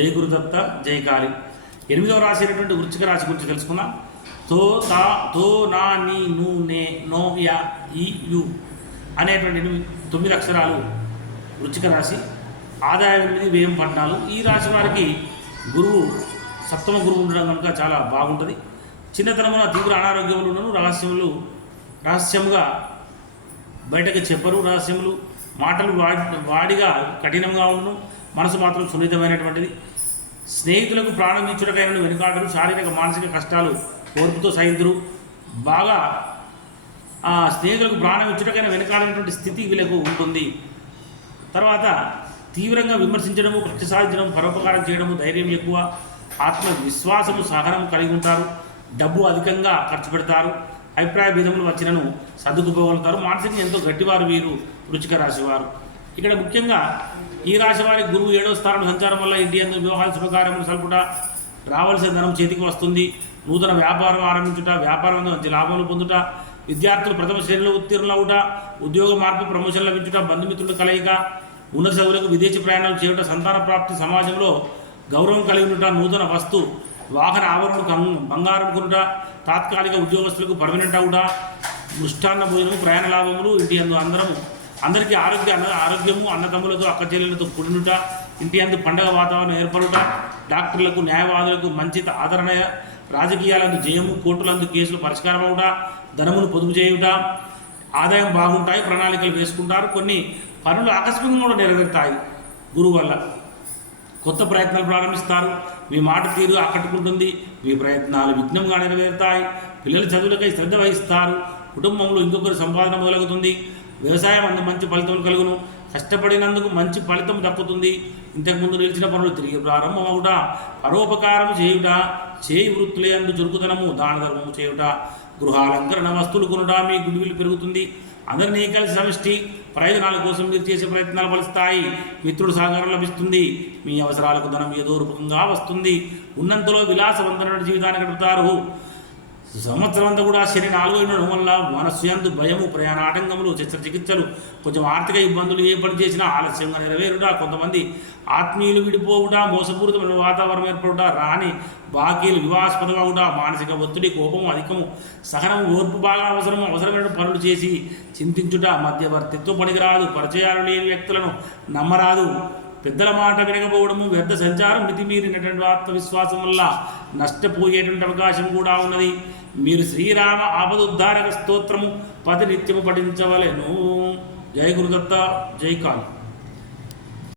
జై గురుదత్త జై కాళి. ఎనిమిదవ రాశి అయినటువంటి వృచ్చిక రాశి గురించి తెలుసుకుందాం. తో తా తో నా నీ ను నే నో యా ఈ యు అనేటువంటి ఎనిమిది తొమ్మిది అక్షరాలు వృచ్చిక రాశి. ఆదాయం ఎనిమిది వ్యయం పద్నాలుగు. ఈ రాశి వారికి గురువు సప్తమ గురువు ఉండడం కనుక చాలా బాగుంటుంది. చిన్నతనమున తీవ్ర అనారోగ్యములను రహస్యములు రహస్యముగా బయటకు చెప్పరు. రహస్యములు మాటలు వాడి వాడిగా కఠినంగా ఉండును. మనసు మాత్రం సున్నితమైనటువంటిది. స్నేహితులకు ప్రాణం ఇచ్చుటకైన వెనుకాడరు. శారీరక మానసిక కష్టాలు ఓర్పుతో సహితురు. బాగా ఆ స్నేహితులకు ప్రాణం ఇచ్చుటకైనా వెనుకాడినటువంటి స్థితి వీళ్ళకు ఉంటుంది. తర్వాత తీవ్రంగా విమర్శించడము కృషి సాధించడం పరోపకారం చేయడము ధైర్యం ఎక్కువ. ఆత్మవిశ్వాసము సహనం కలిగి ఉంటారు. డబ్బు అధికంగా ఖర్చు పెడతారు. అభిప్రాయ భేదములు వచ్చినను సర్దుకుపోగలుగుతారు. మానసికంగా ఎంతో గట్టివారు వీరు రుచిక రాశివారు. ఇక్కడ ముఖ్యంగా ఈ రాశి వారికి గురువు ఏడో స్థానం సంచారం వల్ల ఇంటి అందు వివాహాలు శుభకార్యములు సల్పుట రావాల్సిన ధనం చేతికి వస్తుంది. నూతన వ్యాపారం ఆరంభించుట వ్యాపారం మంచి లాభాలు పొందుట విద్యార్థులు ప్రథమ శ్రేణిలో ఉత్తీర్ణులు అవుట ఉద్యోగ మార్పు ప్రమోషన్ లభించుట బంధుమిత్రుల కలయిక ఉన్నత చదువులకు విదేశీ ప్రయాణాలు చేయుట సంతాన ప్రాప్తి సమాజంలో గౌరవం కలిగి నూతన వస్తు వాహన ఆవరణకు బంగారం కొనుట తాత్కాలిక ఉద్యోగస్తులకు పర్మనెంట్ అవుట మృష్టాన్న భోజనము ప్రయాణ లాభములు ఇంటి అందు అందరము అందరికీ ఆరోగ్య అన్న ఆరోగ్యము అన్నదమ్ములతో అక్క చెల్లెలతో కూడినుట ఇంటి అందు పండగ వాతావరణం ఏర్పడుట డాక్టర్లకు న్యాయవాదులకు మంచి ఆదరణ రాజకీయాలందు జయము కోర్టులందు కేసులు పరిష్కారం అవుట ధనమును పొదుపు చేయుట ఆదాయం బాగుంటాయి ప్రణాళికలు వేసుకుంటారు కొన్ని పనులు ఆకస్మికంగా కూడా నెరవేరుతాయి గురువు వల్ల కొత్త ప్రయత్నాలు ప్రారంభిస్తారు. మీ మాట తీరు ఆకట్టుకుంటుంది. మీ ప్రయత్నాలు విఘ్నంగా నెరవేరుతాయి. పిల్లల చదువులకై శ్రద్ధ వహిస్తారు. కుటుంబంలో ఇంకొకరి సంపాదన మొదలవుతుంది వ్యవసాయం అందు మంచి ఫలితం కలుగును. కష్టపడినందుకు మంచి ఫలితం దక్కుతుంది. ఇంతకుముందు నిలిచిన పనులు తిరిగి ప్రారంభమవుట పరోపకారం చేయుట చేయి వృత్తులే అందు చురుకుతనము దాన ధర్మము చేయుట గృహాలంకరణ వస్తువులు కొనడా మీ గుడివిలు పెరుగుతుంది. అందరినీ కలిసి సమిష్టి. ప్రయోజనాల కోసం మీరు చేసే ప్రయత్నాలు ఫలిస్తాయి. మిత్రుడు సహకారం లభిస్తుంది. మీ అవసరాలకు ధనం ఏదో రూపంగా వస్తుంది. ఉన్నంతలో విలాసవంతమైన జీవితాన్ని గడుపుతారు. సంవత్సరం అంతా కూడా శని నాలుగో ఉండడం వల్ల మనస్సు ఎందు భయము ప్రయాణ ఆటంకములు చికిత్సలు కొంచెం ఆర్థిక ఇబ్బందులు ఏ పని చేసినా ఆలస్యంగా నెరవేరుట కొంతమంది ఆత్మీయులు విడిపోవుట మోసపూరితమైన వాతావరణం ఏర్పడుట రాని బాకీలు వివాస్పదమవుట మానసిక ఒత్తిడి కోపం అధికము సహనం ఓర్పు బాగా అవసరం అవసరమైన పనులు చేసి చింతించుట మధ్యవర్తిత్వం పనికిరాదు పరిచయాలు లేని వ్యక్తులను నమ్మరాదు. పెద్దల మాట వినకపోవడము వ్యర్థ సంచారం మితిమీరినటువంటి ఆత్మవిశ్వాసం వల్ల నష్టపోయేటువంటి అవకాశం కూడా ఉన్నది. మీరు శ్రీరామ ఆపదుద్ధారక స్తోత్రము పది నిత్యము పఠించవలెను. జై గురుదత్త జై కాళీ.